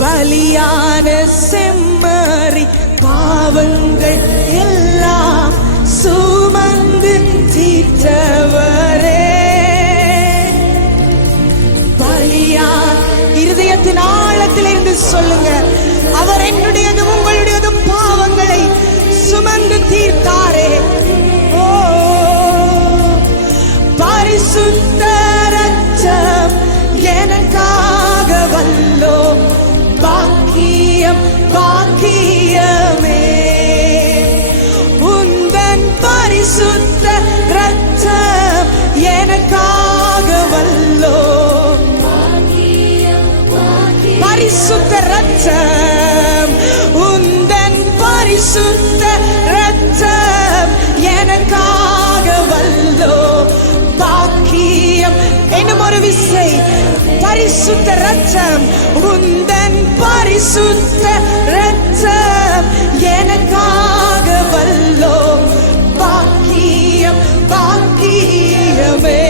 பலியான செம்மறி பாவங்கள் எல்லாம் சுமந்து தீர்த்தவரே பலியான் இருதயத்தின் ஆழத்திலிருந்து சொல்லுங்க. அவர் என்னுடையதும் உங்களுடையதும் பாவங்களை சுமந்து தீர்த்தாரே. பாக்கியம். பாக்கியமே உந்தன் பரிசுத்த ரத்தம் எனக்காக வல்லோ பரிசுத்த ரத்தம் உந்தன் பரிசுத்த ரத்தம் எனக்காக வல்லோ பாக்கியம். பாக்கியமே